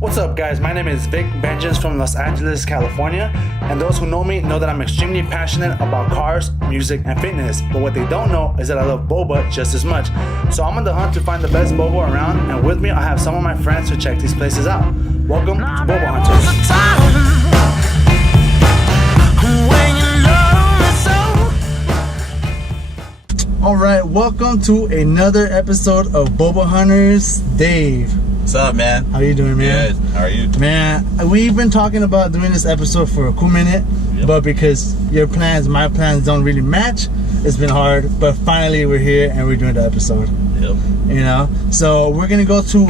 What's up, guys? My name is Vic Vengeance from Los Angeles, California, and those who know me know that I'm extremely passionate about cars, music, and fitness, but what they don't know is that I love Boba just as much. So I'm on the hunt to find the best Boba around, and with me I have some of my friends to check these places out. Welcome to Boba Hunters. Alright, welcome to another episode of Boba Hunters. Dave. What's up, man? How you doing, man? Good. How are you? Man, we've been talking about doing this episode for a cool minute, but because your plans, my plans don't really match, it's been hard. But finally, we're here and we're doing the episode. Yep. You know, so we're gonna go to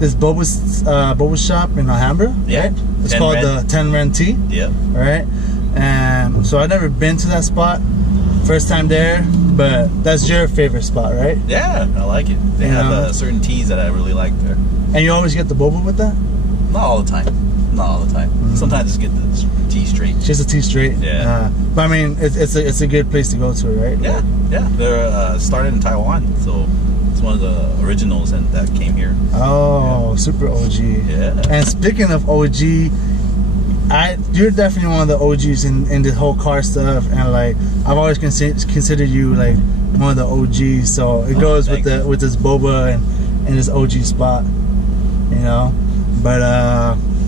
this Boba shop in Alhambra. Yeah. Right? It's called the Tenren Tea. Yep. All right. And so I've never been to that spot. First time there, but that's your favorite spot, right? Yeah, I like it. They have certain teas that I really like there. And you always get the boba with that? Not all the time. Sometimes just get the tea straight. Just a tea straight. Yeah. But I mean, it's a good place to go to, right? Yeah. They're started in Taiwan, so it's one of the originals that came here. Oh, yeah. Super OG. Yeah. And speaking of OG, you're definitely one of the OGs in the whole car stuff, and like I've always considered you like one of the OGs. So it goes with this Boba and this OG spot, you know. But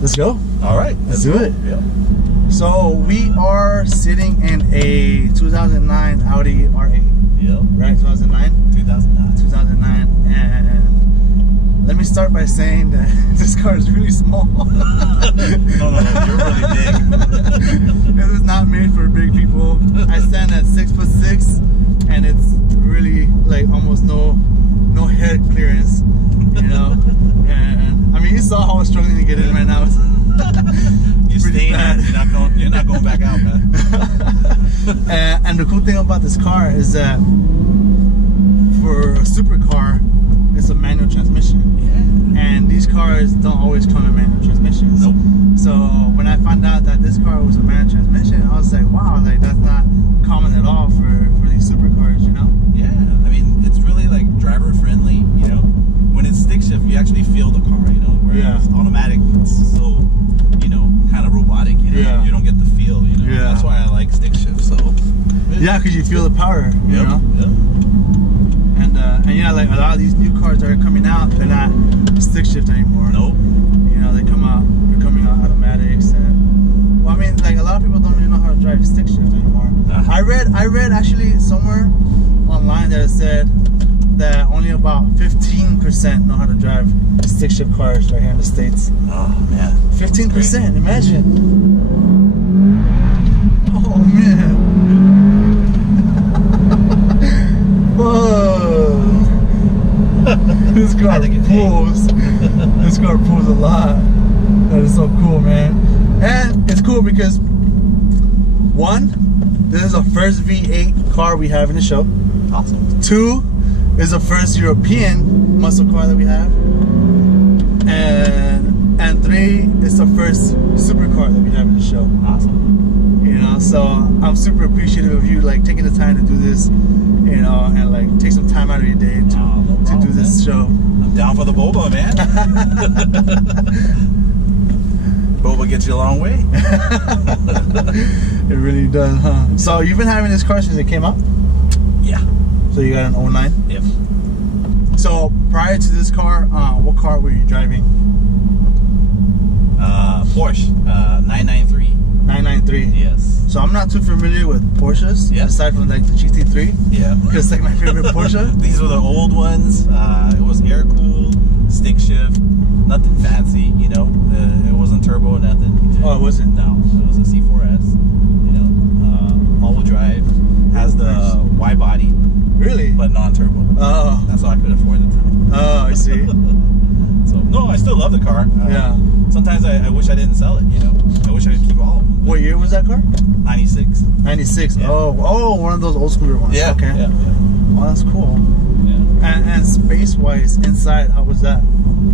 let's go. All right, let's do it. Yeah. So we are sitting in a 2009 Audi R8. Yep. Right, 2009. 2009, and let me start by saying that this car is really small. No, you're really big. This is not made for big people. I stand at 6'6", and it's really like almost no head clearance, you know. And I mean, you saw how I was struggling to get in right now. You're staying in. You're not going back out, man. And the cool thing about this car is that for a supercar, it's a manual transmission. Yeah. And these cars don't always come in manual transmissions. Nope. So when I found out that this car was a manual transmission, I was like, wow, like that's not common at all for these supercars, you know? Yeah. I mean, it's really like driver friendly, you know? When it's stick shift, you actually feel the car, you know? Whereas it's automatic, it's so, you know, kind of robotic, you know? Yeah. You don't get the feel, you know? Yeah. That's why I like stick shift, so. Yeah, because you feel the power, you know? Yep. And yeah, like a lot of these new cars that are coming out, they're not stick shift anymore. Nope. You know, they're coming out automatics, and well, I mean, like a lot of people don't even know how to drive stick shift anymore. I read actually somewhere online that it said that only about 15% know how to drive stick shift cars right here in the States. Oh man, 15%. Imagine. Oh man. Whoa. This car pulls. This car pulls a lot. That is so cool, man. And it's cool because one, this is the first V8 car we have in the show. Awesome. Two, is the first European muscle car that we have. And three, it's the first supercar that we have in the show. Awesome. You know, so I'm super appreciative of you like taking the time to do this, you know, and like take some time out of your day to do this show. I'm down for the Boba, man. Boba gets you a long way. It really does, huh? So you've been having this car since it came out? Yeah. So you got an 09? Yep. So prior to this car, what car were you driving? Porsche 993. 993. Yes. So I'm not too familiar with Porsches, aside from like the GT3. Yeah. Because it's like my favorite Porsche. These were the old ones. It was air cooled, stick shift, nothing fancy. You know, it wasn't turbo or nothing. Oh, it wasn't. No, it was a C4S. You know, all-wheel drive. Has the Y body. Really? But non-turbo. Oh. That's all I could afford at the time. Oh, I see. So no, I still love the car. Yeah. Sometimes I wish I didn't sell it. You know, I wish I could keep all of them. What year was that car? 96. 96. Yeah. Oh, one of those old scooter ones. Yeah. Okay. Yeah. Oh, that's cool. Yeah. And space-wise, inside, how was that?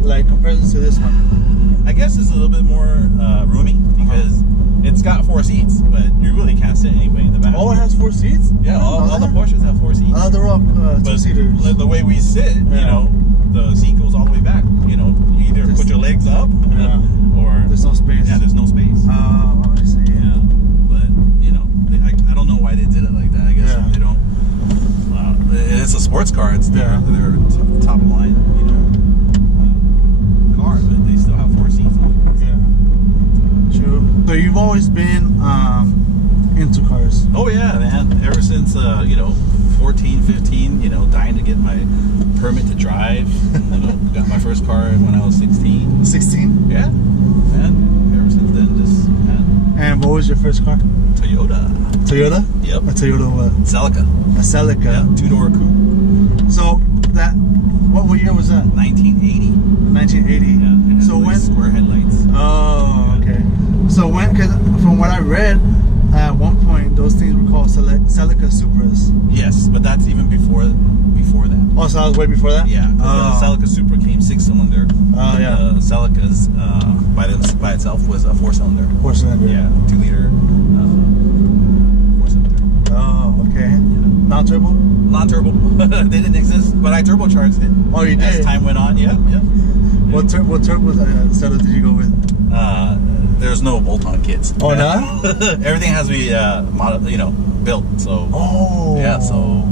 Like comparison to this one? I guess it's a little bit more roomy because it's got 4 seats, but you really can't sit anyway in the back. Oh, it has 4 seats? Yeah, all the Porsches have 4 seats. They're all two-seaters. The way we sit, you know, the seat goes all the way back. You know, you either put your legs legs up, Yeah. or There's no space. Yeah, there's no space. Oh, I see. Yeah, but you know, I don't know why they did it like that. I guess Yeah. they don't. It's a sports car. It's their top of line, you know, car, but they still have 4 seats on it. Yeah. True. So you've always been into cars. Oh yeah, man. Ever since 14, 15, dying to get my permit to drive. Got my first car when I was 16. 16? Yeah, man. Ever since then, just And what was your first car? Toyota. Toyota? Yep. A Toyota what? Celica. A Celica. Yeah, 2-door coupe. So what year was that? 1980. 1980. Yeah. So when? Square headlights. Oh, okay. So when? Because from what I read, at one point those things were called Celica Supras. Yes, but that's even before that. Oh, so that was way before that? Yeah. The Celica Supra came 6-cylinder. Oh, yeah. The Celica's by itself was a 4-cylinder. 4-cylinder. Yeah, 2-liter 4-cylinder. Oh, okay. Non-turbo? Non-turbo. They didn't exist, but I turbocharged it. Oh, you did? As time went on, yeah. What turbo setup did you go with? There's no bolt-on kits. Oh, no? Everything has to be built. So. Oh. Yeah. So.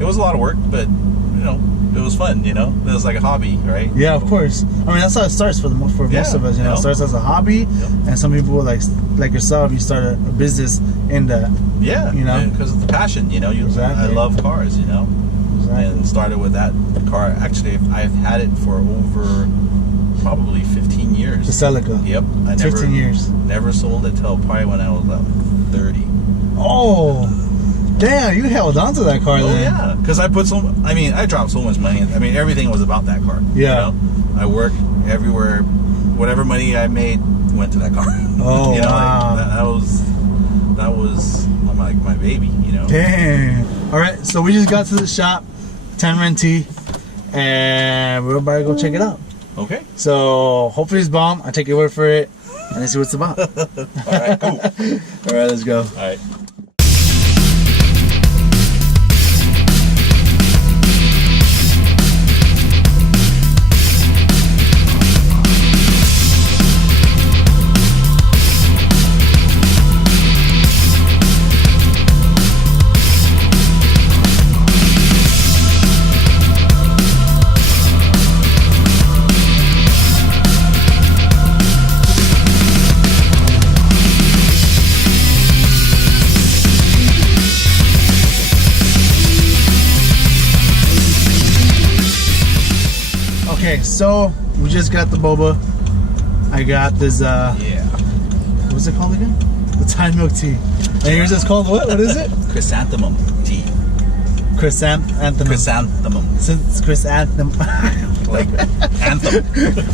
It was a lot of work, but it was fun. It was like a hobby, right? Yeah, of course. I mean, that's how it starts for most of us. It starts as a hobby, and some people like yourself, you start a business in that. Yeah, because of the passion. Exactly. I love cars. Exactly. And started with that car. Actually, I've had it for over probably 15 years. The Celica. Yep. 15 years. Never sold it till probably when I was about 30. Oh. Damn, you held on to that car then. Oh yeah, because I dropped so much money. Everything was about that car. Yeah. I worked everywhere. Whatever money I made went to that car. Oh, wow. That was my baby. Damn. All right, so we just got to the shop, Tenren T, and we're about to go check it out. Okay. So hopefully it's bomb. I take your word for it, and let's see what it's about. All right. Cool. All right, let's go. All right. Okay, so we just got the boba. I got this what's it called again? The Thai milk tea. And yours is called what? What is it? Chrysanthemum tea. Chrysanthemum. Chrysanthemum. Since chrysanthemum. Like anthem.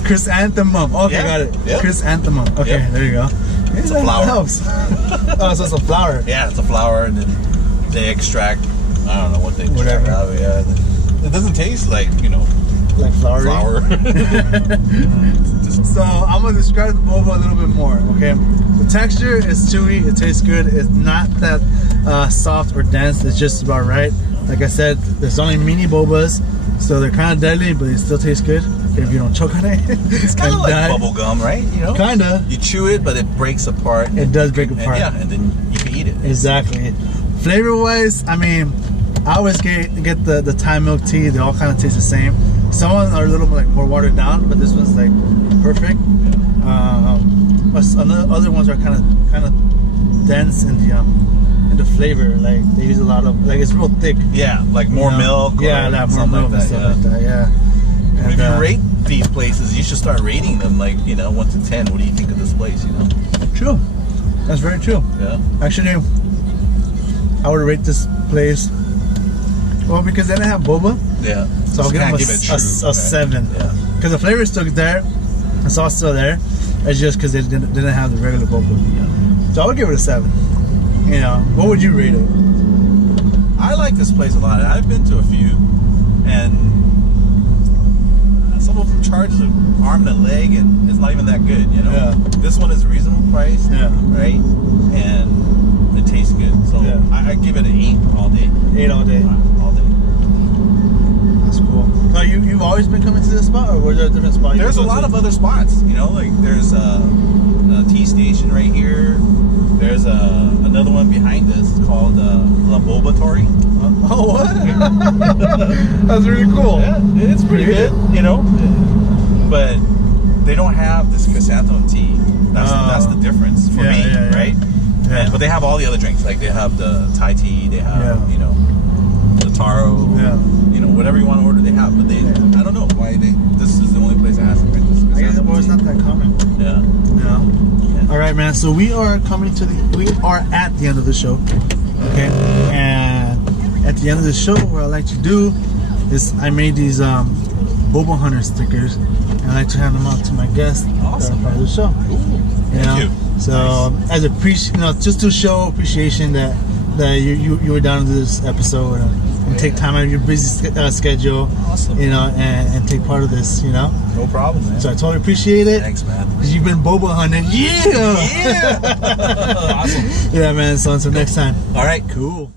Chrysanthemum. Okay, Yeah. got it. Yep. Chrysanthemum. Okay, Yep. there you go. It's Yeah, a flower. that helps. Oh, so it's a flower. Yeah, it's a flower, and then they extract. I don't know what they extract Whatever. out of it. Yeah, it doesn't taste like Like flowery. flour. So I'm gonna describe the boba a little bit more. Okay, the texture is chewy. It tastes good. It's not that soft or dense. It's just about right. Like I said, there's only mini bobas, so they're kind of deadly, but they still taste good if you don't choke on it. It's kind of like bubble gum, right? Kinda. You chew it, but it breaks apart. It does break apart. And then you can eat it. Exactly. Flavor wise, I always get the Thai milk tea. They all kind of taste the same. Some of them are a little like more watered down, but this one's like perfect. Other ones are kind of dense in the flavor. Like they use a lot of it's real thick. Yeah, like more milk. Yeah, or more milk and stuff like that. Yeah. And, if you rate these places, you should start rating them 1 to 10. What do you think of this place? True. That's very true. Yeah. Actually, I would rate this place. Well, because they didn't have boba. Yeah. So I'll give them a 7. Yeah. Because the flavor is still there. The sauce is still there. It's just because they didn't have the regular boba. Yeah. So I would give it a 7. What would you rate it? I like this place a lot. I've been to a few, and some of them charge an arm and a leg, and it's not even that good. Yeah. This one is reasonable price. Yeah. Right. And it tastes good. So yeah. I give it an 8 all day. 8 all day. All day. That's cool. Now you've always been coming to this spot, or was there a different spot? There's a lot of other spots, you know, like there's a tea station right here. There's another one behind us called La Boba Tori. Oh, what? That's really cool. Yeah, it's pretty good, you know. But they don't have this chrysanthemum tea. That's the difference for me, right? Yeah. But they have all the other drinks. Like they have the Thai tea, they have, you know, the taro, you know, whatever you want to order, they have. But they, I don't know why this is the only place that has it. Right? I guess it's not that common. Yeah. Yeah. All right, man. So we are at the end of the show. Okay. And at the end of the show, what I like to do is I made these Boba Hunter stickers, and I like to hand them out to my guests that are part of the show. Thank you. So as just to show appreciation that you were down to this episode and take time out of your busy schedule, you know, and take part of this, you know. No problem, man. So I totally appreciate it. Thanks, man. Because you've been Boba hunting. Yeah. Awesome. Yeah, man. So until next time. All right. Cool.